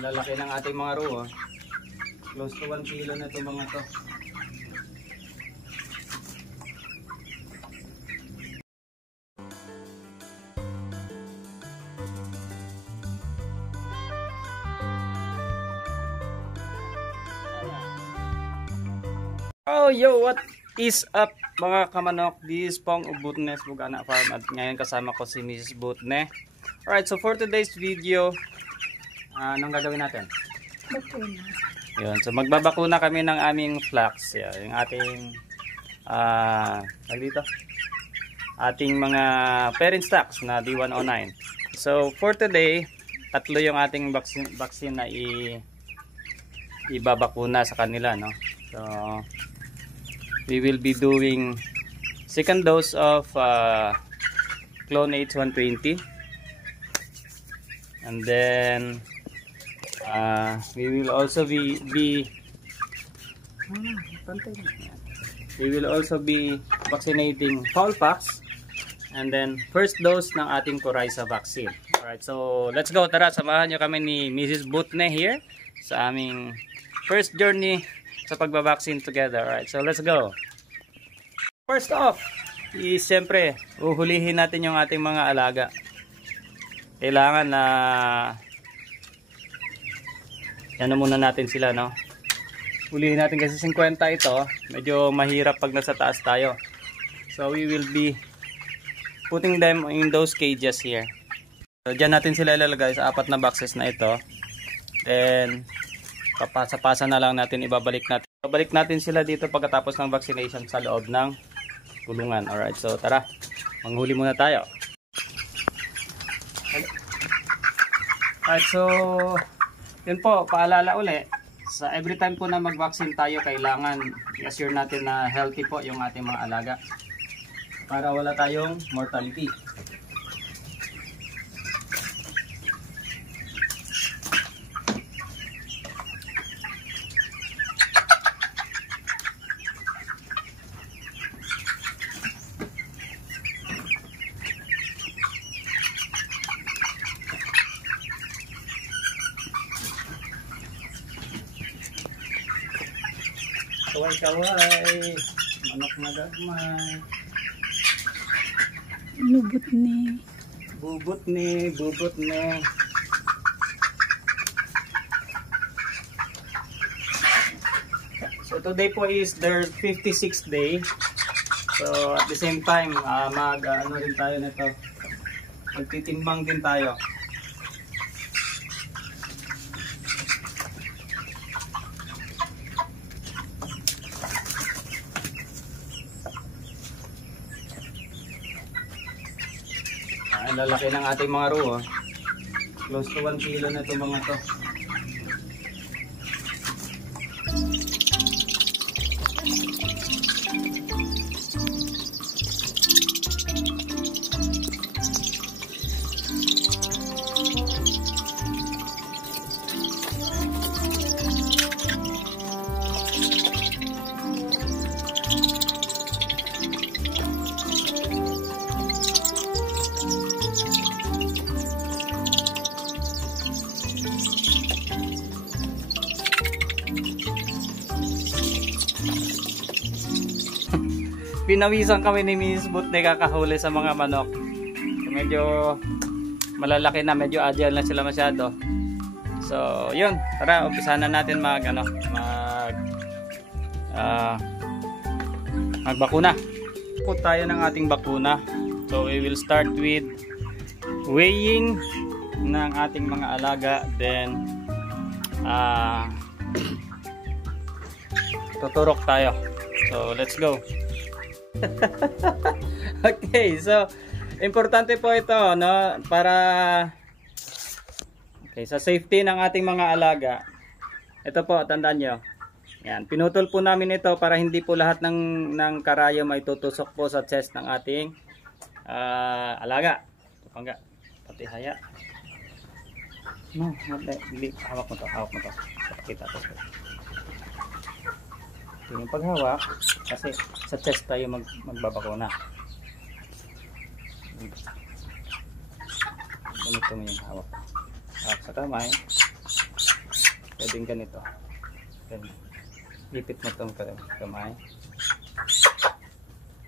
Ang lalaki ng ating mga ruo. Close to 1 kilo na itong mga to. Oh yo, what is up mga kamanok? This is Pong Butnes Bugana Farm at ngayon kasama ko si Mrs. Butne. Alright, so for today's video, anong gagawin natin? Bakuna. Yun, so magbabakuna kami ng aming flax. Yan, yung ating dito, ating mga parent stocks na D109. So for today, tatlo yung ating vaccine na ibabakuna sa kanila, no? So we will be doing second dose of Clone H120, and then we will also be vaccinating Fowlpox, and then first dose ng ating Coryza vaccine. Alright, so let's go. Tara, samahan nyo kami ni Mrs. Butne here sa aming first journey sa pagbabaksin together. Alright, so let's go. First off, siyempre, uhulihin natin yung ating mga alaga. Kailangan na yan muna natin sila, no? Hulihin natin kasi 50 ito. Medyo mahirap pag nasa taas tayo. So we will be putting them in those cages here. So dyan natin sila ilalagay sa 4 na boxes na ito. Then papasa-pasa na lang natin, ibabalik natin. Babalik natin sila dito pagkatapos ng vaccination sa loob ng kulungan. Alright, so tara, manghuli muna tayo. Alright, so yun po, paalala uli, sa every time po na mag-vaccine tayo, kailangan i-assure natin na healthy po yung ating mga alaga para wala tayong mortality. Kaway-kaway, manok na gagmay. Lubot ni. Bubot ni, bubot ni. So today po is their 56th day. So at the same time, ano rin tayo nito. Magtitimbang din tayo. Ang lalaki ng ating mga ruo. Close to 1 kilo na itong mga to. Pinawisan kami ni Mrs. Butne kakahuli sa mga manok. So, medyo malalaki na, medyo agile na sila masyado. So, yun. Tara, umpisahan na natin magbakuna. Put tayo ng ating bakuna. So, we will start with weighing ng ating mga alaga. Then, tuturok tayo. So, let's go. Okay, so importante po ito, no, para sa safety ng ating mga alaga. Ito po, tandaan nyo. Yan, pinutol po namin ito para hindi po lahat ng karayom may tutusok po sa chest ng ating alaga. Pangga, pati haya. No, hindi, hawak mo to. Pakita to. Yung paghawak, kasi sa chest tayo magbabakuna. Ganito mo yung hawak. Hawak sa kamay. Pwedeng ganito. Then, ipit mo itong kamay.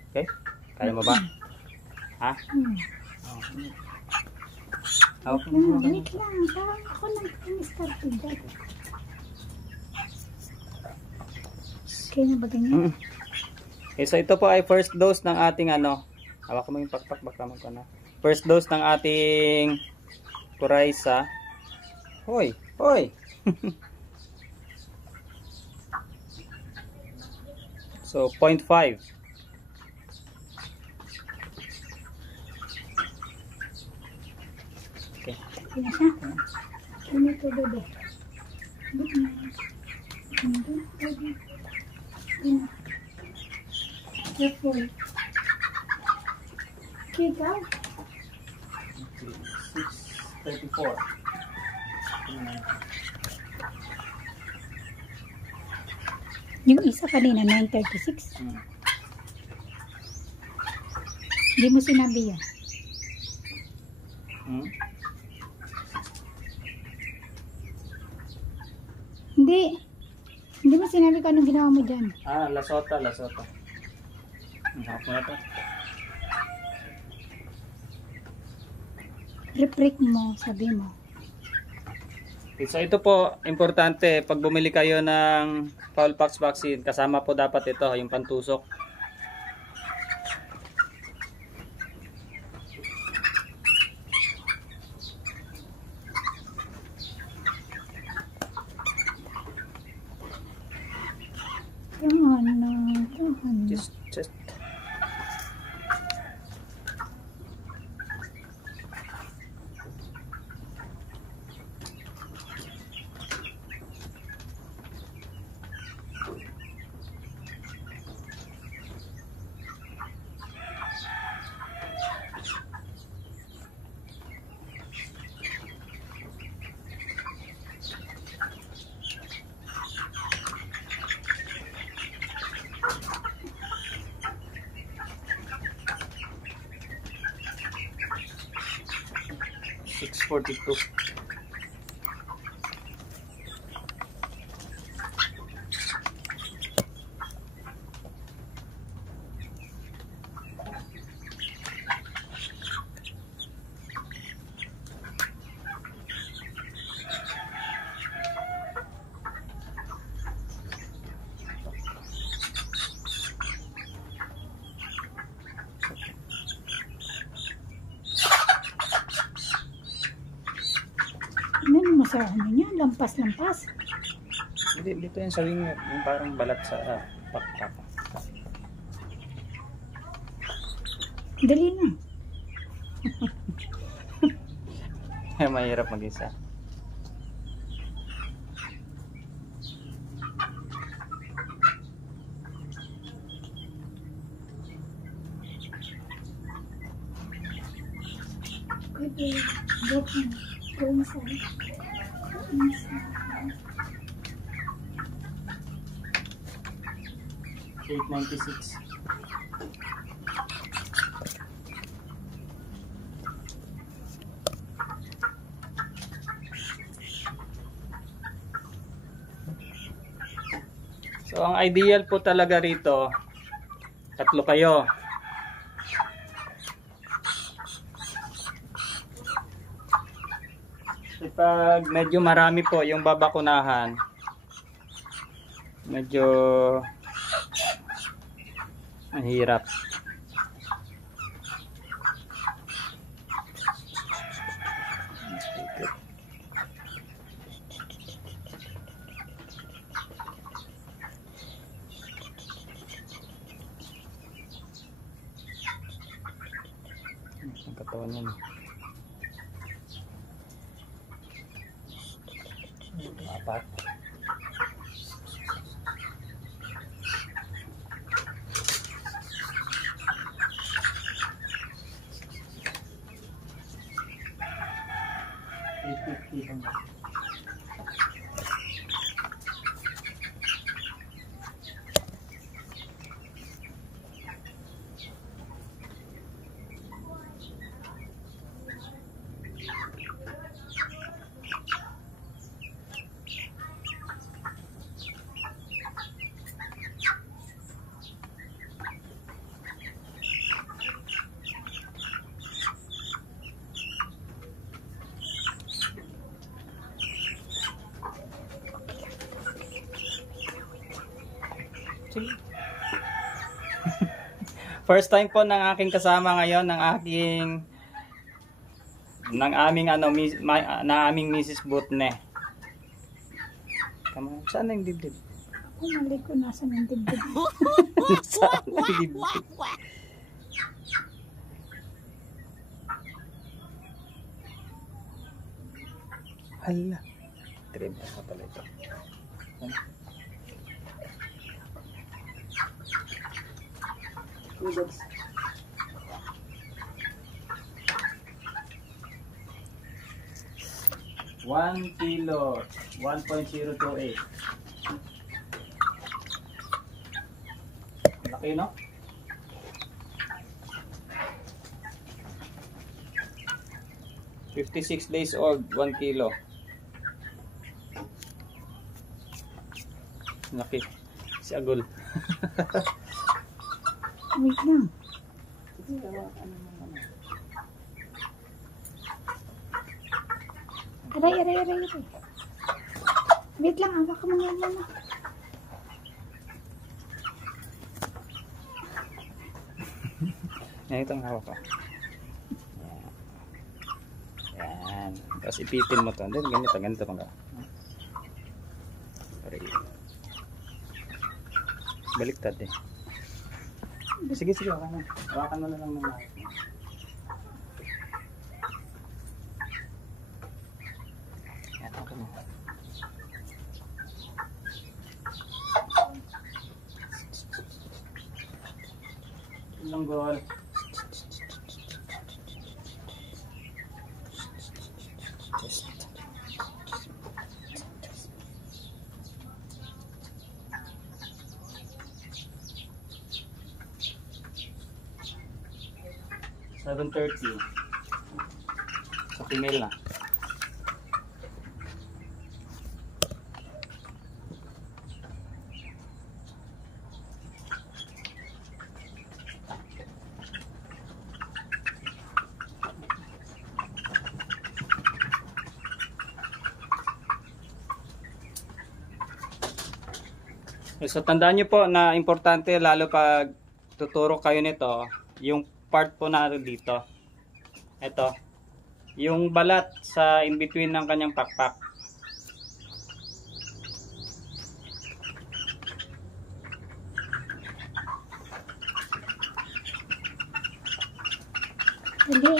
Okay? Kaya mo ba? Ha? Okay. Wait lang. Parang ako nag-start to dyan. Okay na ba ganyan? Okay, so ito po ay first dose ng ating hawak mo yung pakpak baka magkano. First dose ng ating Coryza. Hoy, hoy. So 0.5. Okay. Okay na siya. Ano ito, bebe? Good night. Good, bebe. Careful. Okay, go. 6:34. Yung isa kanina, 9:36. Hindi mo sinabi yan. Hindi. Hindi mo sinabi kung anong ginawa mo dyan. Lasota. Hawak mo na ito. Rip mo, sabi mo. Okay, so ito po, importante, pag bumili kayo ng Foulpox vaccine, kasama po dapat ito, yung pantusok. Just. $6.42. Ano mo sa ano niya? Lampas-lampas. Hindi, dito yung sa wing, yung parang balat sa pakpak. Dali na. Mahirap mag-isa. Pwede. Go inside. Inside. 896. So ang ideal po talaga rito, tatlo kayo. Kapag medyo marami po yung babakunahan, medyo mahirap. Ang katawan niya. Apat. Sige. First time po ng aking kasama ngayon, ng aming Mrs. Butne. Tama, saan na yung dibdib? Ako mali ko nasa ng dibdib. Saan na yung dibdib? Hala. Trim na pala ito. One kilo, 1.028. Laki, no? "56 days old, 1 kilo. Laki. Si Agol. Wait lang. Aray. Wait lang, awak ka mga mama. Yan, itong hawak ko. Yan. Tapos ipitin mo to. Then, ganito mga. Baliktad eh. Sige, hawakan mo na lang ng mahal. Yan, hawakan mo. Langgol. $7.30 sa female na. So tandaan nyo po na importante lalo pag tuturo kayo nito, yung part po na dito. Ito, yung balat sa in between ng kanyang pakpak. Dali.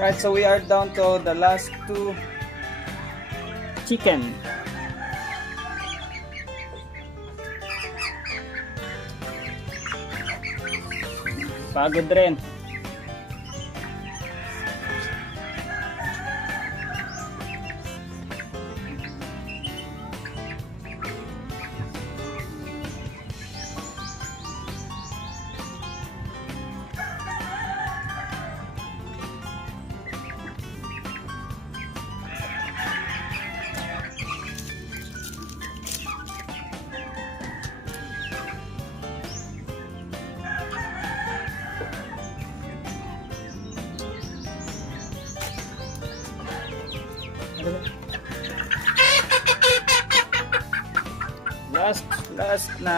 Right, so we are down to the last 2 chicken. Pagod rin.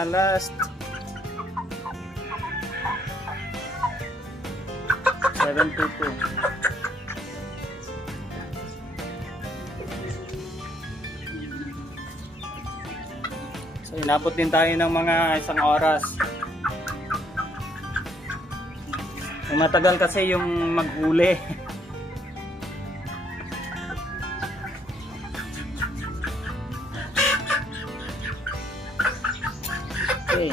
Last 722. So inabot din tayo ng mga 1 oras. Matagal kasi yung maghuli. Okay.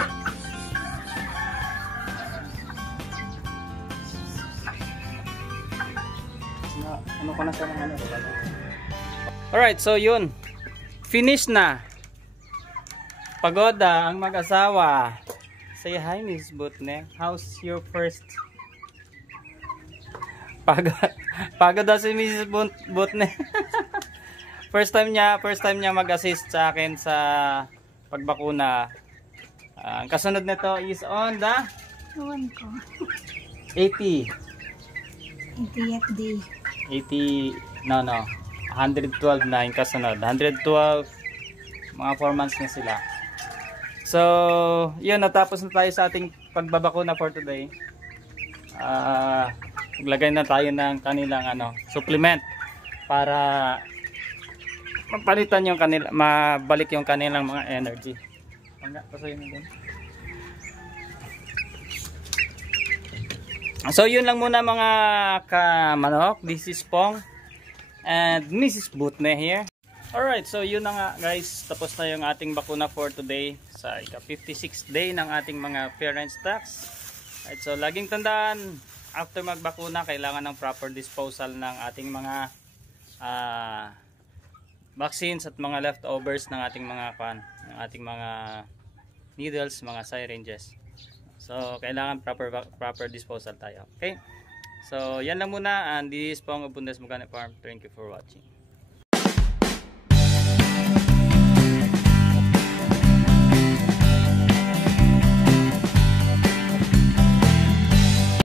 Ano ko na sa mga ano? Alright, so yun. Finish na. Pagoda ang mag-asawa. Say hi, Miss Butne. How's your first? Pagod daw si Mrs. Butne. first time niya mag-assist sa akin sa pagbakuna. Ang kasunod nito is on the Ewan ko. 80th day. 112 na yung kasunod. 112, mga 4 months na sila. So, yun, natapos na tayo sa ating pagbabakuna for today. Maglagay na tayo ng kanilang supplement para mapalitan yung mabalik yung kanilang mga energy. So yun lang muna mga kamanok. This is Pong and Mrs. Butne here. Alright, so yun na nga guys. Tapos na yung ating bakuna for today sa ika-56th day ng ating mga parent stocks. Alright, so laging tandaan, after magbakuna kailangan ng proper disposal ng ating mga vaccines at mga leftovers ng ating mga needles, mga syringes. So kailangan proper disposal tayo. Okay? So yan lang muna, and this is Pong of Bundesmagana Farm. Thank you for watching.